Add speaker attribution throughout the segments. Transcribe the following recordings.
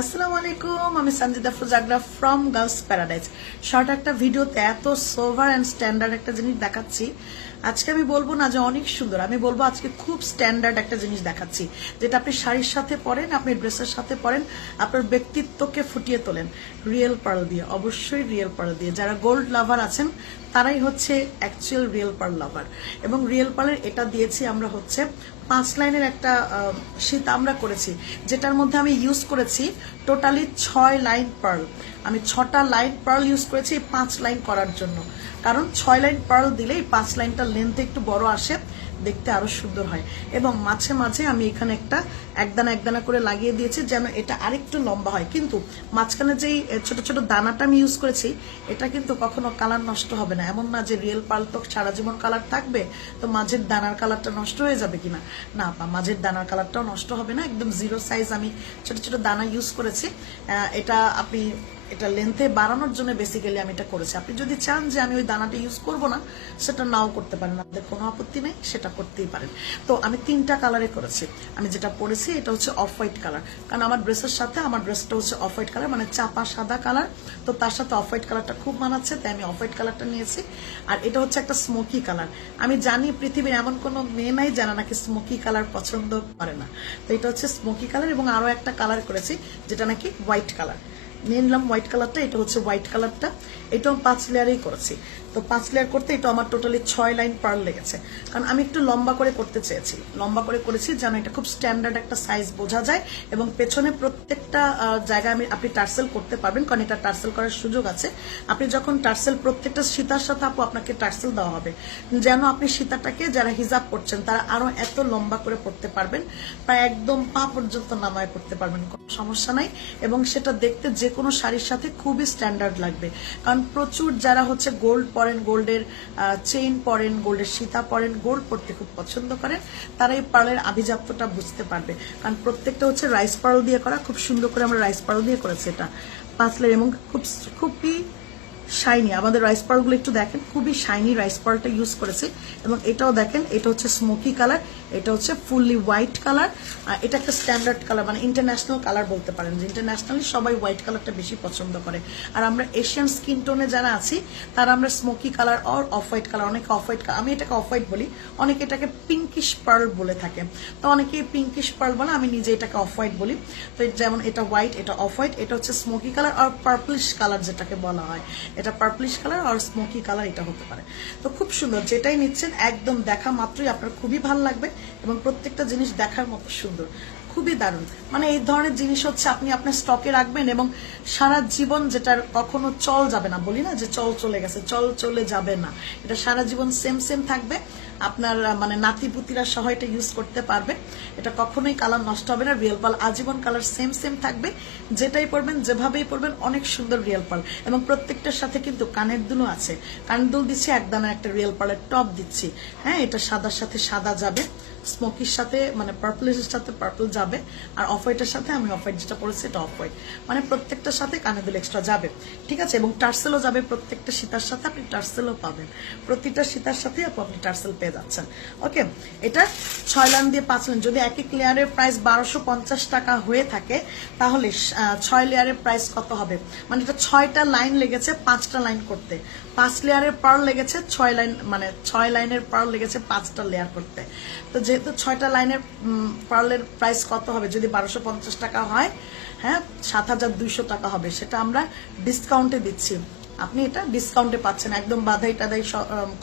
Speaker 1: আসসালামু আলাইকুম, আমি Sanjida Fujagra from girls paradise short একটা ভিডিওতে এত সোভার অ্যান্ড স্ট্যান্ডার্ড একটা জিনিস দেখাচ্ছি। আজকে আমি বলব না যে অনেক সুন্দর, আমি বলব আজকে খুব স্ট্যান্ডার্ড একটা জিনিস দেখাচ্ছি, যেটা আপনি শাড়ির সাথে পরেন, আপনি ড্রেসের সাথে পরেন, আপনার ব্যক্তিত্বকে ফুটিয়ে তোলেন। রিয়েল পার্ল দিয়ে, অবশ্যই রিয়েল পার্ল দিয়ে। যারা গোল্ড লাভার আছেন, তারাই হচ্ছে অ্যাকচুয়াল রিয়েল পার্ল লাভার এবং রিয়েল পার্লের এটা দিয়েছি আমরা হচ্ছে পাঁচ লাইনের একটা শীত আমরা করেছি, যেটার মধ্যে আমি ইউজ করেছি টোটালি ছয় লাইন পার্ল আমি ছটা লাইন পার্ল ইউজ করেছি এই পাঁচ লাইন করার জন্য। কারণ ছয় লাইন পার্ল দিলেই পাঁচ লাইনটা লেন্থ একটু বড় আসে, দেখতে আরও সুন্দর হয়। এবং মাঝে মাঝে আমি এখানে একটা একদানা একদানা করে লাগিয়ে দিয়েছি যেন এটা আরেকটু লম্বা হয়। কিন্তু মাঝখানে যেই ছোট ছোট দানাটা আমি ইউজ করেছি, এটা কিন্তু কখনো কালার নষ্ট হবে না। এমন না যে রিয়েল পাল তো সারা জীবন কালার থাকবে, তো মাঝের দানার কালারটা নষ্ট হয়ে যাবে কিনা। না, বা মাঝের দানার কালারটাও নষ্ট হবে না, একদম জিরো সাইজ আমি ছোট ছোট দানা ইউজ করেছি। এটা আপনি এটা লেন্থে বাড়ানোর জন্য বেসিক্যালি আমি এটা করেছি। আপনি যদি চান যে আমি ওই দানাটা ইউজ করব না, সেটা নাও করতে পারেন। আপনাদের কোনো আপত্তি নেই, সেটা করতেই পারেন। তো আমি তিনটা কালারে করেছি। আমি যেটা পরেছি, এটা হচ্ছে অফ হোয়াইট কালার কারণ আমার ড্রেসের সাথে আমার ড্রেসটা হচ্ছে অফ হোয়াইট কালার মানে চাপা সাদা কালার তো তার সাথে অফ হোয়াইট কালারটা খুব মানাচ্ছে, তাই আমি অফ হোয়াইট কালারটা নিয়েছি। আর এটা হচ্ছে একটা স্মোকি কালার আমি জানি পৃথিবীর এমন কোনো মেয়ে নাই যারা নাকি স্মোকি কালার পছন্দ করে না। তো এটা হচ্ছে স্মোকি কালার এবং আরও একটা কালার করেছি, যেটা নাকি হোয়াইট কালার নিয়ে নিলাম হোয়াইট কালারটা এটা হচ্ছে হোয়াইট কালারটা এটা আমি পাঁচ লেয়ারেই করেছি। তো পাঁচ লেয়ার করতে এটা আমার টোটালি ছয় লাইন পার লেগেছে। কারণ আমি একটু লম্বা করে করতে চেয়েছি। লম্বা করে করেছি যেন এটা খুব স্ট্যান্ডার্ড একটা সাইজ বোঝা যায় এবং পেছনে প্রত্যেকটা জায়গায় আমি, আপনি টার্সেল করতে পারবেন কারণ এটা টার্সেল করার সুযোগ আছে। আপনি যখন টার্সেল প্রত্যেকটা সীতার সাথে আপু আপনাকে টার্সেল দেওয়া হবে, যেন আপনি সীতাটাকে যারা হিজাব করছেন, তারা আরও এত লম্বা করে পড়তে পারবেন, প্রায় একদম পা পর্যন্ত নামায় পড়তে পারবেন, কোনো সমস্যা নাই। এবং সেটা দেখতে যে কোনো শাড়ির সাথে খুবই স্ট্যান্ডার্ড লাগবে। কারণ প্রচুর যারা হচ্ছে গোল্ড পরেন গোল্ডের চেইন পরেন গোল্ডের সীতা পরেন গোল্ড পরতে খুব পছন্দ করেন, তারা এই পার্লের আভিজাত্যটা বুঝতে পারবে। কারণ প্রত্যেকটা হচ্ছে রাইস পার্ল দিয়ে করা, খুব সুন্দর করে আমরা রাইস পার্ল দিয়ে করেছি এটা। পাঁচলের এবং খুব, খুবই শাইনি আমাদের রাইস পার্লগুলো একটু দেখেন, খুবই শাইনি রাইস পার্লটা ইউজ করেছি। এবং এটাও দেখেন, এটা হচ্ছে স্মোকি কালার এটা হচ্ছে ফুললি হোয়াইট কালার এটা একটা স্ট্যান্ডার্ড কালার মানে ইন্টারন্যাশনাল কালার বলতে পারেন, যে ইন্টারন্যাশনালি সবাই হোয়াইট কালারটা বেশি পছন্দ করে। আর আমরা এশিয়ান স্কিন টোনে যারা আছি, তারা আমরা smoky colour or off white colour অনেকে অফ হোয়াইট আমি এটাকে অফ হোয়াইট বলি, অনেকে এটাকে পিঙ্কিশ পার্ল বলে থাকে। তো অনেকে পিঙ্কিশ পার্ল বলে, আমি নিজে এটাকে অফ হোয়াইট বলি। তো যেমন এটা হোয়াইট এটা অফ হোয়াইট এটা হচ্ছে স্মোকি কালার আর পার্পলিশ কালার যেটাকে বলা হয়। এটা পার্পলিশ কালার আর স্মোকি কালার এটা হতে পারে। তো খুব সুন্দর, যেটাই নিচ্ছেন একদম দেখা মাত্রই আপনার খুবই ভালো লাগবে এবং প্রত্যেকটা জিনিস দেখার মতো সুন্দর। খুবই দারুণ। মানে এই ধরনের জিনিস হচ্ছে আপনি আপনার স্টকে রাখবেন এবং সারা জীবন যেটার কখনো চল যাবে না, বলি না যে চল চলে গেছে, চল চলে যাবে না। এটা সারা জীবন সেম সেম থাকবে। আপনার মানে নাতি পুতিরা সহ এটা ইউজ করতে পারবে। এটা কখনোই কালার নষ্ট হবে না রিয়েল পাল আজীবন কালার সেম সেম থাকবে। যেটাই পরবেন, যেভাবেই পরবেন, অনেক সুন্দর রিয়েল পাল এবং প্রত্যেকটার সাথে কিন্তু কানের দুলও আছে। কানের দুল দিচ্ছি একদানের একটা রিয়েল পালের টপ দিচ্ছি। হ্যাঁ এটা সাদার সাথে সাদা যাবে। স্মোকির সাথে মানে পার্পলের সাথে পার্পল যাবে, আর অফ হোয়াইটের সাথে আমি অফ হোয়াইট যেটা পরেছি এটা অফ হোয়াইট মানে প্রত্যেকটার সাথে কানে দুল এক্সট্রা যাবে, ঠিক আছে? এবং টার্সেলও যাবে, প্রত্যেকটা সীতার সাথে আপনি টার্সেলও পাবেন। প্রতিটা সীতার সাথে আপু আপনি টার্সেল পেয়ে যাচ্ছেন। ওকে? এটা ছয় লাইন দিয়ে পাঁচ লাইন। যদি এক এক লেয়ারের প্রাইস বারোশো পঞ্চাশ টাকা হয়ে থাকে, তাহলে ছয় লেয়ারের প্রাইস কত হবে? মানে এটা ছয়টা লাইন লেগেছে পাঁচটা লাইন করতে। পাঁচ লেয়ারের পার্ল লেগেছে ছয় লাইন মানে ছয় লাইনের পার্ল লেগেছে পাঁচটা লেয়ার করতে। তো যেহেতু ছয়টা লাইনের পার্লের প্রাইস কত হবে? যদি বারোশো পঞ্চাশ টাকা হয় হ্যাঁ সাত হাজার দুইশো টাকা হবে। সেটা আমরা ডিসকাউন্টে দিচ্ছি। আপনি এটা ডিসকাউন্টে পাচ্ছেন। একদম বাধাই টাধাই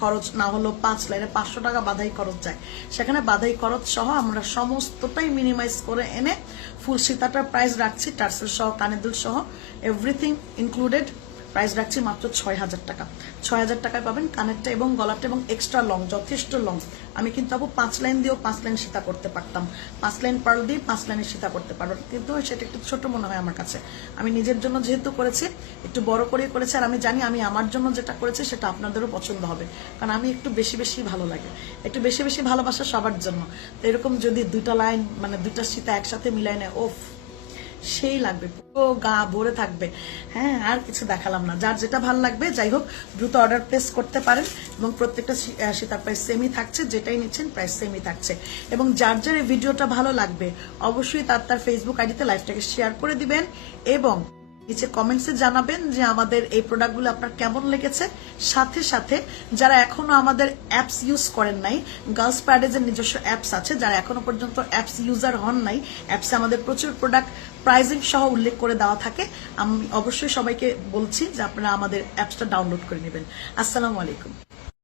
Speaker 1: খরচ না হলো পাঁচ লাইনে পাঁচশো টাকা বাধাই খরচ যায়। সেখানে বাধাই খরচ সহ আমরা সমস্তটাই মিনিমাইজ করে এনে ফুল সীতাটার প্রাইস রাখছি, টার্সেল সহ, কানেদুল সহ এভরিথিং ইনক্লুডেড প্রাইস রাখছি মাত্র ছয় হাজার টাকা। ছয় হাজার টাকায় পাবেন কানেরটা এবং গলাটা এবং এক্সট্রা লং যথেষ্ট লং আমি কিন্তু আবু পাঁচ লাইন দিয়েও পাঁচ লাইন সীতা করতে পারতাম। পাঁচ লাইন পার্ল দিয়ে পাঁচ লাইনের সীতা করতে পারব। কিন্তু সেটা একটু ছোট মনে হয় আমার কাছে। আমি নিজের জন্য যেহেতু করেছি, একটু বড় করে করেছি, আর আমি জানি আমি আমার জন্য যেটা করেছি সেটা আপনাদেরও পছন্দ হবে। কারণ আমি একটু বেশি বেশি ভালো লাগে। একটু বেশি বেশি ভালোবাসা সবার জন্য। তো এরকম যদি দুটা লাইন মানে দুইটা সীতা একসাথে মিলাই নেয়, ওফ! সেই লাগবে, পুরো গা ভরে থাকবে। হ্যাঁ আর কিছু দেখালাম না। যার যেটা ভালো লাগবে, যাই হোক, দ্রুত অর্ডার প্লেস করতে পারেন এবং প্রত্যেকটা সীতার প্রাইস সেমই থাকছে, যেটাই নিচ্ছেন প্রাইস সেমই থাকছে। এবং যার যার এই ভিডিওটা ভালো লাগবে, অবশ্যই তার তার ফেসবুক আইডিতে লাইভটাকে শেয়ার করে দিবেন এবং নিচে কমেন্টসে জানাবেন যে আমাদের এই প্রোডাক্টগুলো আপনার কেমন লেগেছে। সাথে সাথে যারা এখনও আমাদের অ্যাপস ইউজ করেন নাই গার্লস প্যাডেজের নিজস্ব অ্যাপস আছে, যারা এখনও পর্যন্ত অ্যাপস ইউজার হন নাই অ্যাপসে আমাদের প্রচুর প্রোডাক্ট প্রাইজিং সহ উল্লেখ করে দেওয়া থাকে। আমি অবশ্যই সবাইকে বলছি যে আপনারা আমাদের অ্যাপসটা ডাউনলোড করে নেবেন। আসসালামু আলাইকুম।